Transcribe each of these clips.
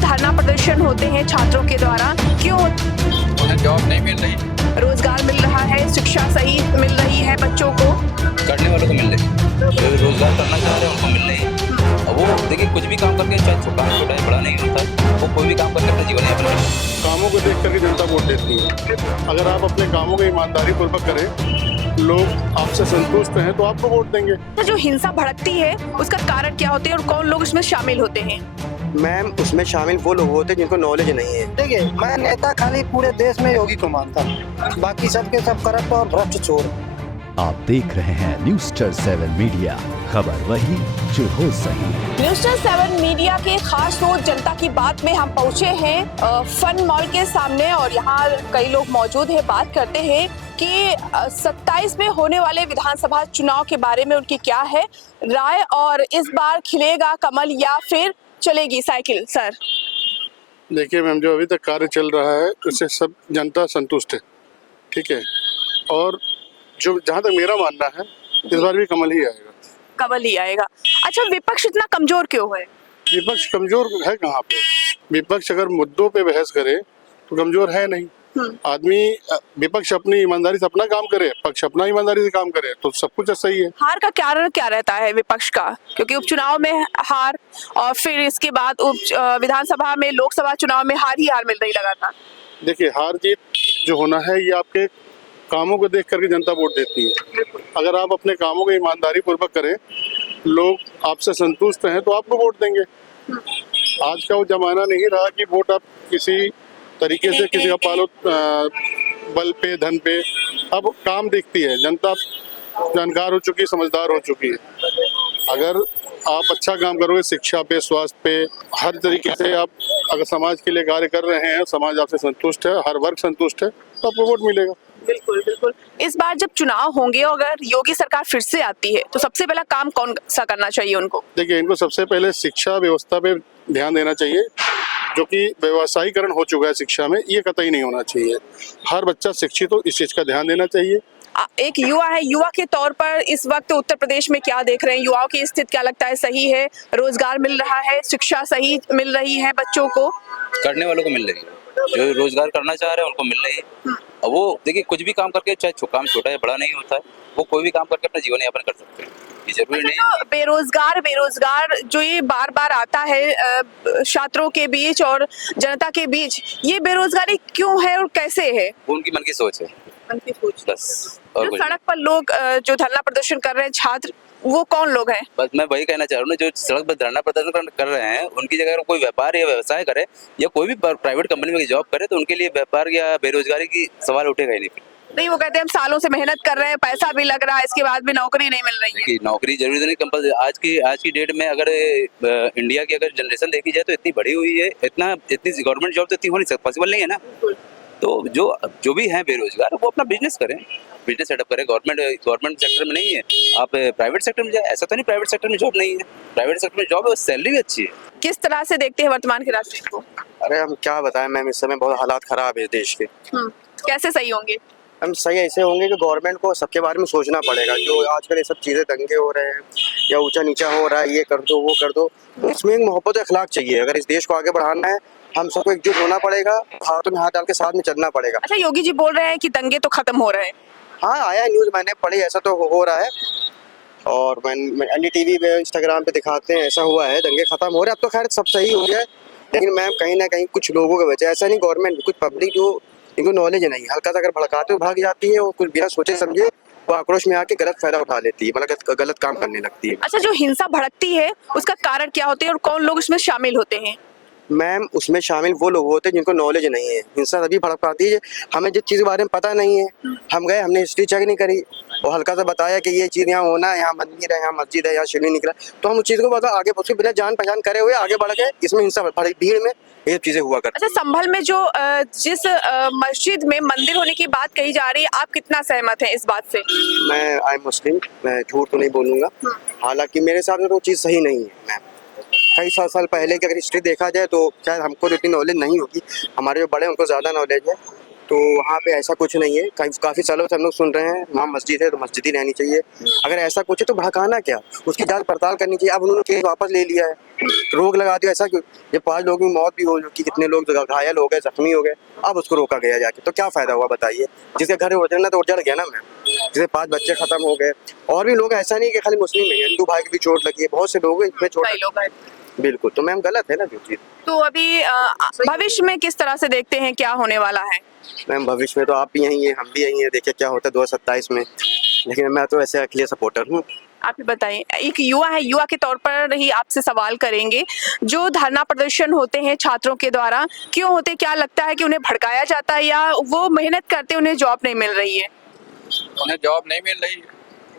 धरना प्रदर्शन होते हैं छात्रों के द्वारा, क्यों? उन्हें जॉब नहीं मिल रही, रोजगार मिल रहा है, शिक्षा सही मिल रही है बच्चों को, करने वालों को मिल रही, जो रोजगार करना चाह रहे हैं उनको मिल रही है। अब वो देखिए कुछ भी काम करके, चाहे छोटा है बड़ा नहीं होता, वो कोई भी काम करके अपना जीवन यापन करते हैं। कामों को देख करके जनता वोट देती है। अगर आप अपने कामों को ईमानदारी पूर्वक करें, लोग आपसे संतुष्ट हैं तो आपको वोट देंगे। तो जो हिंसा भड़कती है उसका कारण क्या होते हैं और कौन लोग इसमें शामिल होते हैं? मैम, उसमें शामिल वो लोग होते हैं जिनको नॉलेज नहीं है। देखिए, मैं नेता खाली पूरे देश में योगी को मानता हूँ, बाकी सबके सब करप्ट और भ्रष्ट चोर। आप देख रहे हैं न्यूज़7 मीडिया, खबर वही जो हो सही। न्यूज़7 मीडिया के खास शो जनता की बात में हम पहुंचे हैं फन मॉल के सामने और यहाँ कई लोग मौजूद हैं। बात करते हैं कि 27 में होने वाले विधानसभा चुनाव के बारे में उनकी क्या है राय और इस बार खिलेगा कमल या फिर चलेगी साइकिल। सर देखिए मैम, जो अभी तक कार्य चल रहा है उससे सब जनता संतुष्ट है, ठीक है। और जो जहाँ तक मेरा मानना है, इस बार भी कमल ही आएगा। कमल ही आएगा। अच्छा, विपक्ष इतना कमजोर क्यों है? विपक्ष कमजोर है कहाँ पे? विपक्ष अगर मुद्दों पे बहस करे तो कमजोर है नहीं। आदमी विपक्ष अपनी ईमानदारी से अपना काम करे, पक्ष अपना ईमानदारी से काम करे तो सब कुछ सही है। हार का कारण क्या रहता है विपक्ष का? क्योंकि उपचुनाव में हार और फिर इसके बाद विधानसभा में, लोकसभा चुनाव में हार ही हार मिल रही लगातार। देखिए, हार जीत जो होना है ये आपके कामों को देख करके जनता वोट देती है। अगर आप अपने कामों को ईमानदारी पूर्वक करें, लोग आपसे संतुष्ट हैं तो आपको वोट देंगे। आज का वो जमाना नहीं रहा कि वोट आप किसी तरीके से किसी का पालो बल पे, धन पे। अब काम देखती है जनता, जानकार हो चुकी है, समझदार हो चुकी है। अगर आप अच्छा काम करोगे शिक्षा पे, स्वास्थ्य पे, हर तरीके से आप अगर समाज के लिए कार्य कर रहे हैं, समाज आपसे संतुष्ट है, हर वर्ग संतुष्ट है तो आपको वोट मिलेगा। बिल्कुल बिल्कुल। इस बार जब चुनाव होंगे और अगर योगी सरकार फिर से आती है तो सबसे पहला काम कौन सा करना चाहिए उनको? देखिए, इनको सबसे पहले शिक्षा व्यवस्था पे ध्यान देना चाहिए, जो कि व्यवसायीकरण हो चुका है शिक्षा में, ये कतई नहीं होना चाहिए। हर बच्चा शिक्षित हो, इस चीज का ध्यान देना चाहिए। एक युवा है, युवा के तौर पर इस वक्त उत्तर प्रदेश में क्या देख रहे हैं? युवाओं की स्थिति क्या लगता है? सही है, रोजगार मिल रहा है, शिक्षा सही मिल रही है बच्चों को, करने वालों को मिल रही है, जो रोजगार करना चाह रहे हैं उनको मिल रही है। अब वो देखिए कुछ भी काम करके, चाहे काम छोटा है बड़ा नहीं होता है, वो कोई भी काम करके अपना जीवन यापन कर सकते हैं। ये जरूरी नहीं है। बेरोजगार जो ये बार बार आता है छात्रों के बीच और जनता के बीच, ये बेरोजगारी क्यों है और कैसे है? वो उनकी मन की सोच है, मन की सोच। बस। और जो कुछ सड़क पर लोग जो धरना प्रदर्शन कर रहे हैं छात्र, वो कौन लोग हैं? बस मैं वही कहना चाह रहा हूँ, जो सड़क पर धरना प्रदर्शन कर रहे हैं उनकी जगह अगर कोई व्यापार या व्यवसाय करे या कोई भी प्राइवेट कंपनी में जॉब करे तो उनके लिए व्यापार या बेरोजगारी की सवाल उठेगा ही नहीं। वो कहते हैं हम सालों से मेहनत कर रहे हैं, पैसा भी लग रहा है, इसके बाद भी नौकरी नहीं मिल रही है। नौकरी जरूरी नहीं कंपल्सरी। आज की डेट में अगर इंडिया की अगर जनरेशन देखी जाए तो इतनी बड़ी हुई है, इतनी गवर्नमेंट जॉब तो इतनी हो नहीं सकती, पॉसिबल नहीं है ना। तो जो भी हैं बेरोजगार, वो अपना बिजनेस करें, बिजनेस सेटअप करें। गवर्नमेंट सेक्टर में नहीं है, आप प्राइवेट सेक्टर में जाए। ऐसा तो नहीं प्राइवेट सेक्टर में जॉब नहीं है, प्राइवेट सेक्टर में जॉब है, सैलरी भी अच्छी है। किस तरह से देखते हैं वर्तमान की राजनीति को? अरे हम क्या बताएं मैम, इस समय बहुत हालात खराब है देश के। कैसे सही होंगे? हम सही ऐसे होंगे कि गवर्नमेंट को सबके बारे में सोचना पड़ेगा। जो आजकल ये सब चीज़ें दंगे हो रहे हैं या ऊंचा नीचा हो रहा है, ये कर दो वो कर दो, तो इसमें एक मोहब्बत अखलाक चाहिए। अगर इस देश को आगे बढ़ाना है, हम सबको एकजुट होना पड़ेगा, हाथों में हाथ डाल के साथ में चलना पड़ेगा। अच्छा, योगी जी बोल रहे हैं कि दंगे तो खत्म हो रहे हैं। हाँ, आया न्यूज़ मैंने पढ़ी, ऐसा तो हो रहा है। और मैं NDTV पे, इंस्टाग्राम पे दिखाते हैं ऐसा हुआ है, दंगे खत्म हो रहे हैं। अब तो खैर सब सही हो गया है, लेकिन मैम कहीं ना कहीं कुछ लोगों के वजह, ऐसा नहीं गवर्नमेंट, कुछ पब्लिक जो इनको नॉलेज नहीं, हल्का सा अगर भड़काते हुए भाग जाती है और कुछ बिना सोचे समझे वो आक्रोश में आके गलत फायदा उठा लेती है, मतलब गलत काम करने लगती है। अच्छा, जो हिंसा भड़कती है उसका कारण क्या होते हैं और कौन लोग इसमें शामिल होते हैं? मैम, उसमें शामिल वो लोग होते हैं जिनको नॉलेज नहीं है। हिंसा तभी भड़क पाती है, हमें जिस चीज़ के बारे में पता नहीं है, हम गए, हमने हिस्ट्री चेक नहीं करी, वो हल्का सा बताया कि ये चीज़ यहाँ होना है, यहाँ मंदिर है, यहाँ मस्जिद है, यहाँ शिवलिंग निकला, तो हम उस चीज़ को बता आगे उसके बिना जान पहचान करे हुए आगे बढ़ गए। इसमें हिंसा भड़ी भीड़ में ये चीज़ें हुआ करती। अच्छा, संभल में जो जिस मस्जिद में मंदिर होने की बात कही जा रही है, आप कितना सहमत हैं इस बात से? मैं आई मुस्लिम, मैं झूठ तो नहीं बोलूँगा, हालांकि मेरे हिसाब से तो चीज़ सही नहीं है। मैम, कई साल पहले की अगर हिस्ट्री देखा जाए तो शायद हमको इतनी नॉलेज नहीं होगी, हमारे जो बड़े उनको ज़्यादा नॉलेज है। तो वहाँ पे ऐसा कुछ नहीं है। काफ़ी सालों से हम लोग सुन रहे हैं वहाँ मस्जिद है तो मस्जिद ही रहनी चाहिए। अगर ऐसा कुछ है तो भड़काना क्या, उसकी जांच पड़ताल करनी चाहिए। अब उन्होंने केस वापस ले लिया है, रोक लगा दिया। ऐसा क्यों? ये 5 लोगों की मौत भी हो चुकी, कितने लोग घायल हो गए, जख्मी हो गए, अब उसको रोका गया जाके, तो क्या फ़ायदा हुआ बताइए? जिसके घर उजड़ना तो उजड़ गया ना मैं, जिसके 5 बच्चे ख़त्म हो गए। और भी लोग, ऐसा नहीं कि खाली मुस्लिम है, हिंदू भाई की भी चोट लगी है, बहुत से लोग हैं इसमें चोट। कई लोग हैं। बिल्कुल, तो मैम गलत है ना जो चीज़। तो अभी भविष्य में किस तरह से देखते हैं क्या होने वाला है? मैम भविष्य में तो आप भी यहीं हैं, हम भी यहीं हैं, देखिए क्या होता है 2027 में। लेकिन मैं तो ऐसे अखिलेश सपोर्टर हूँ। आप ही बताइए, एक युवा है, युवा के तौर पर ही आपसे सवाल करेंगे, जो धरना प्रदर्शन होते हैं छात्रों के द्वारा, क्यों होते, क्या लगता है कि उन्हें भड़काया जाता है या वो मेहनत करते उन्हें जॉब नहीं मिल रही है? उन्हें जॉब नहीं मिल रही है,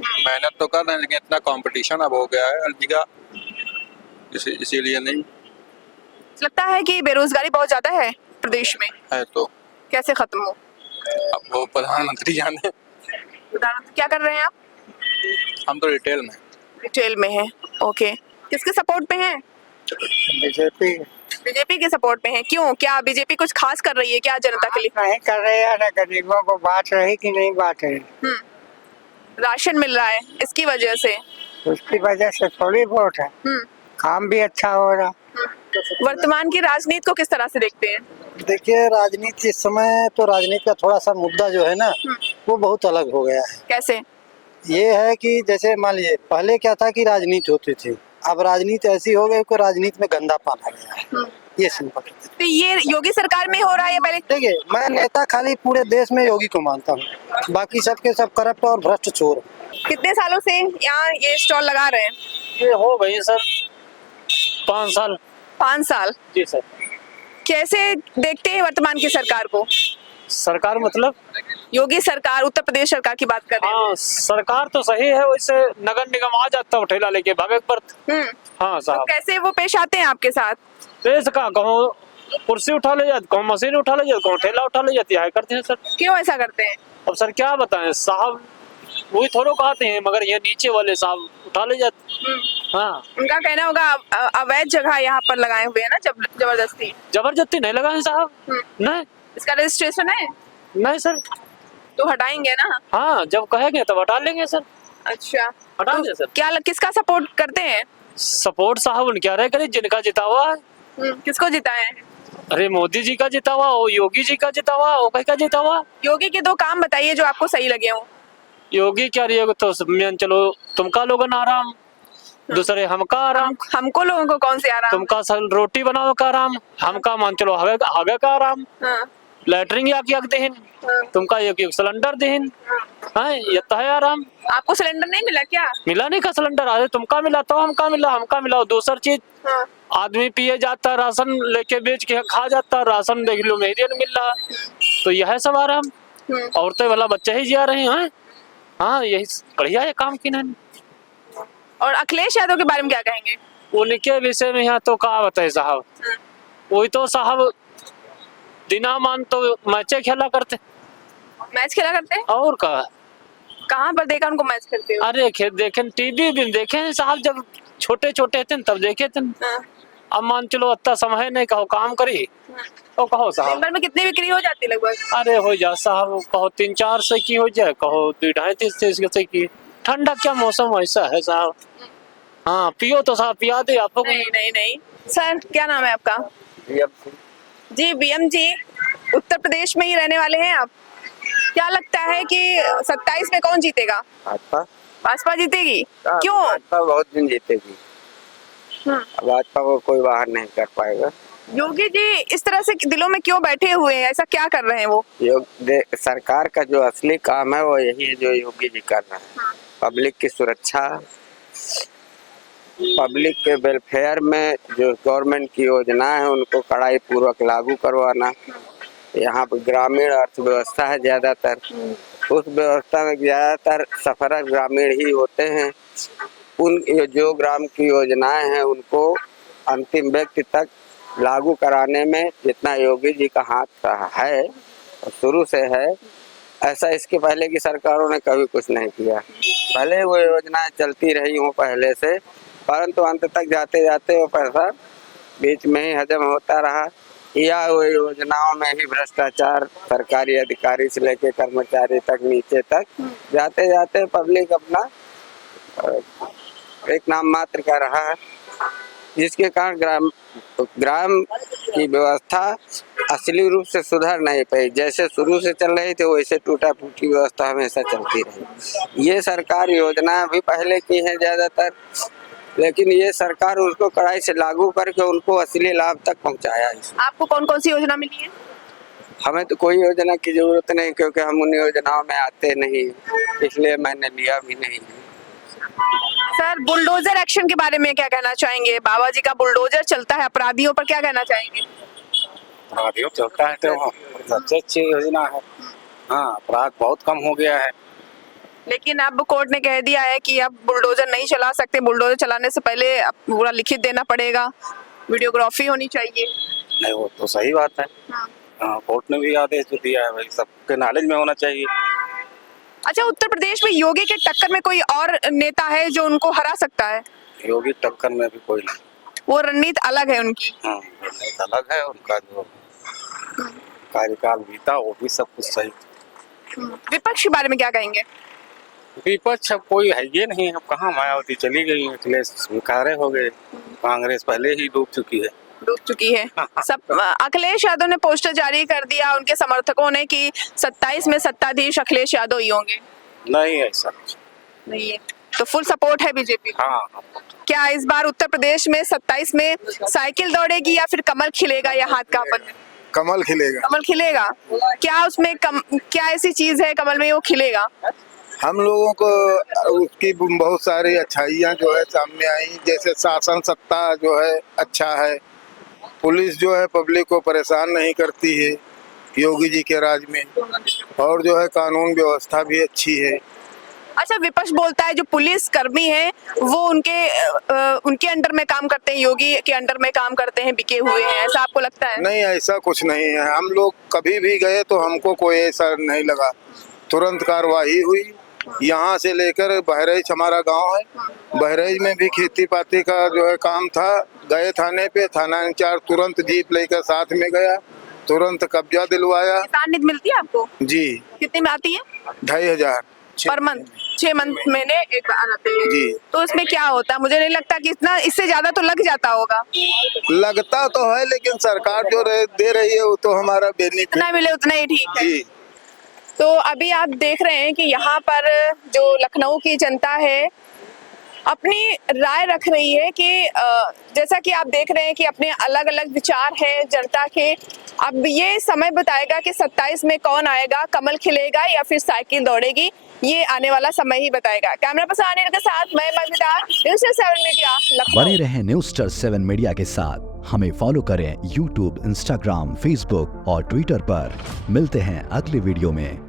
मेहनत तो कर रहे हैं लेकिन इतना कंपटीशन अब हो गया है हर जगह, इसीलिए नहीं लगता है कि बेरोजगारी बहुत ज्यादा है प्रदेश में, है। तो कैसे खत्म हो? अब वो प्रधानमंत्री जाने, प्रधानमंत्री क्या कर रहे हैं आप? हम तो रिटेल में। रिटेल में है, ओके। किसके सपोर्ट पे हैं? बीजेपी बीजेपी के सपोर्ट पे हैं, क्यों? क्या बीजेपी कुछ खास कर रही है क्या जनता के लिए? नहीं कर रहे हैं ना, गरीबों को बांट रही कि नहीं बांट रही, राशन मिल रहा है इसकी वजह से? उसकी वजह से थोड़ी वोट है, काम भी अच्छा हो रहा। वर्तमान की राजनीति को किस तरह से देखते हैं? देखिए राजनीति इस समय तो राजनीति का थोड़ा सा मुद्दा जो है ना वो बहुत अलग हो गया है। कैसे? ये है कि जैसे मान लीजिए पहले क्या था कि राजनीति होती थी, अब राजनीति ऐसी हो गई कि राजनीति में गंदा पाना गया है, ये सिंपल। तो ये योगी सरकार में हो रहा है या पहले? देखिए मैं नेता खाली पूरे देश में योगी को मानता हूँ, बाकी सबके सब करप्ट और भ्रष्ट चोर हैं। कितने सालों से यहाँ ये स्टॉल लगा रहे हैं? ये हो गई सर 5 साल। 5 साल? जी सर। कैसे देखते हैं वर्तमान की सरकार को? सरकार मतलब योगी सरकार, उत्तर प्रदेश सरकार की बात कर रहे हैं। हाँ सरकार तो सही है, वैसे नगर निगम आ जाता है ठेला लेके भागे पर। हाँ तो साहब। कैसे वो पेश आते हैं आपके साथ? पेश का कहूँ कुर्सी उठा ले जाते, कहूँ मशीन उठा ले जाते, कहूँ ठेला उठा ले जाती है करते हैं सर। क्यों ऐसा करते हैं? अब सर क्या बताएं साहब, वही थोड़ा कहते हैं मगर ये नीचे वाले साहब उठा ले जाते। हाँ उनका कहना होगा अवैध जगह यहाँ पर लगाए हुए हैं ना, जबरदस्ती। जबरदस्ती नहीं लगाए साहब, नहीं। इसका रजिस्ट्रेशन है? नहीं सर। तो हटाएंगे ना? हाँ जब कहेंगे तब हटा लेंगे सर। अच्छा हटा तो दें सर। क्या किसका सपोर्ट करते हैं? सपोर्ट साहब उनके रहे करें जिनका जिता हुआ है। किसको जिताए हैं? अरे मोदी जी का जिता हुआ, वो योगी जी का जिता हुआ, वो कहीं का जिता हुआ। योगी के 2 काम बताइए जो आपको सही लगे हो। योगी क्या रही तो चलो तुमका लोगन आराम, दूसरे हमका आराम। हमको लोगों को कौन से आराम? तुमका रोटी बनाओ का आराम, हमका मान चलो हगे का आराम, लैटरिंग या देहिन, तुमका एक सिलेंडर देहिन। हाँ ये तो है आराम। आपको सिलेंडर नहीं मिला क्या? मिला नहीं का सिलेंडर, अरे तुमका मिला तो हमका मिला। दूसर चीज आदमी पिए जाता, राशन लेके बेच के खा जाता, राशन देख लो नहीं मिल रहा, तो यह सब आराम। औरतें वाला बच्चे ही जा रहे हैं। हाँ यही बढ़िया है काम की नहीं। और अखिलेश यादव के बारे में क्या कहेंगे? उनके विषय में यहाँ तो क्या बताए साहब, वही तो साहब दिना मान तो मैचे खेला करते। मैच खेला करते? और का कहाँ पर देखा उनको मैच खेलते हो? अरे देखे टीवी भी देखे साहब, जब छोटे छोटे थे तब देखे थे। अब मान चलो इतना समय नहीं, कहो काम करी तो कहो साहब। दिन भर में कितनी बिक्री हो जाती लगभग? अरे हो जा साहब, कहो 3-4 से की हो जाए, कहो 2-2.5-3 से की। ठंडा क्या मौसम ऐसा है साहब। हाँ पियो तो साहब पिया दे आपको। नहीं। सर क्या नाम है आपका? जी बीएम जी, उत्तर प्रदेश में ही रहने वाले हैं आप। क्या लगता है कि 27 में कौन जीतेगा? भाजपा जीतेगी? क्यों? भाजपा बहुत दिन जीतेगी, भाजपा को कोई बाहर नहीं कर पाएगा। योगी जी इस तरह से दिलों में क्यों बैठे हुए हैं, ऐसा क्या कर रहे हैं वो? सरकार का जो असली काम है वो यही है जो योगी जी कर रहे हैं। पब्लिक की सुरक्षा, पब्लिक के वेलफेयर में जो गवर्नमेंट की योजना है उनको कड़ाई पूर्वक लागू करवाना। यहाँ पर ग्रामीण अर्थव्यवस्था है ज़्यादातर, उस व्यवस्था में ज़्यादातर सफर ग्रामीण ही होते हैं। उन जो ग्राम की योजनाएं हैं उनको अंतिम व्यक्ति तक लागू कराने में जितना योगी जी का हाथ है और शुरू से है, ऐसा इसके पहले की सरकारों ने कभी कुछ नहीं किया। भले वो योजनाएं चलती रही हों पहले से, परंतु अंत तक जाते जाते वो पैसा बीच में ही हजम होता रहा या वो योजनाओं में ही भ्रष्टाचार, सरकारी अधिकारी से लेके कर्मचारी तक नीचे तक जाते जाते पब्लिक अपना एक नाम मात्र का रहा है, जिसके कारण ग्राम की व्यवस्था असली रूप से सुधर नहीं पाई। जैसे शुरू से चल रही थी वैसे टूटा फूटी व्यवस्था हमेशा चलती रही। ये सरकार योजना भी पहले की है ज्यादातर, लेकिन ये सरकार उसको कड़ाई से लागू करके उनको असली लाभ तक पहुंचाया है। आपको कौन कौन सी योजना मिली है? हमें तो कोई योजना की जरूरत नहीं, क्योंकि हम उन योजनाओं में आते नहीं, इसलिए मैंने लिया भी नहीं। सर, बुलडोजर एक्शन के बारे में क्या कहना चाहेंगे? बाबा जी का बुलडोजर चलता है अपराधियों पर, क्या कहना चाहेंगे? अपराधियों चलता है तो सबसे अच्छी योजना है। हाँ, अपराध बहुत कम हो गया है। लेकिन अब कोर्ट ने कह दिया है कि अब बुलडोजर नहीं चला सकते, बुलडोजर चलाने से पहले पूरा लिखित देना पड़ेगा, वीडियोग्राफी होनी चाहिए। नहीं, वो तो सही बात है। हाँ, कोर्ट ने भी आदेश जो दिया है भाई सबके नॉलेज में होना चाहिए। अच्छा, उत्तर प्रदेश में योगी के टक्कर में कोई और नेता है जो उनको हरा सकता है? योगी टक्कर में भी कोई नहीं। वो रणनीति अलग है उनकी। हाँ, रणनीति अलग है उनका, जो कार्यकाल बीता वो भी सब कुछ सही। विपक्ष के बारे में क्या कहेंगे? विपक्ष अब कोई है ये नहीं। अब कहाँ, मायावती चली गई, अखिलेश स्वीकार्य हो गए, कांग्रेस पहले ही डूब चुकी है। सब अखिलेश यादव ने पोस्टर जारी कर दिया उनके समर्थकों ने कि 27 में सत्ताधीश अखिलेश यादव ही होंगे। नहीं, ऐसा नहीं है तो फुल सपोर्ट है बीजेपी। हाँ, क्या इस बार उत्तर प्रदेश में 27 में साइकिल दौड़ेगी या फिर कमल खिलेगा या हाथ का बन? कमल खिलेगा। कमल खिलेगा। क्या उसमें क्या ऐसी चीज है कमल में वो खिलेगा? हम लोगों को उसकी बहुत सारी अच्छाइयाँ जो है सामने आई, जैसे शासन सत्ता जो है अच्छा है, पुलिस जो है पब्लिक को परेशान नहीं करती है योगी जी के राज में, और जो है कानून व्यवस्था भी अच्छी है। अच्छा, विपक्ष बोलता है जो पुलिस कर्मी है वो उनके अंडर में काम करते हैं, योगी के अंडर में काम करते हैं, बिके हुए हैं, ऐसा आपको लगता है? नहीं, ऐसा कुछ नहीं है। हम लोग कभी भी गए तो हमको कोई ऐसा नहीं लगा, तुरंत कार्रवाई हुई। यहाँ से लेकर बहराइच हमारा गांव है, बहराइच में भी खेती पाती का जो है काम था, गए थाने पे, थाना इंचार्ज तुरंत जीप लेकर साथ में गया, तुरंत कब्जा दिलवाया। किसान निधि मिलती है आपको? जी। कितने में आती है? 2500 पर मंथ, 6 मंथ महीने एक बार आते हैं जी। तो इसमें क्या होता है? मुझे नहीं लगता कि इतना, इससे ज्यादा तो लग जाता होगा। लगता तो है, लेकिन सरकार जो दे रही है वो तो हमारा बेनिफिट, जितना मिले उतना ही ठीक है। जी। तो अभी आप देख रहे हैं कि यहाँ पर जो लखनऊ की जनता है अपनी राय रख रही है कि जैसा कि आप देख रहे हैं कि अपने अलग अलग विचार हैं जनता के। अब ये समय बताएगा कि 27 में कौन आएगा, कमल खिलेगा या फिर साइकिल दौड़ेगी, ये आने वाला समय ही बताएगा। कैमरा पर्सन अनिल के साथ मैं ममिता, न्यूज़7 मीडिया, लखनऊ। बने रहें न्यूज़7 मीडिया के साथ, हमें फॉलो करें YouTube, Instagram, Facebook और Twitter पर। मिलते हैं अगले वीडियो में।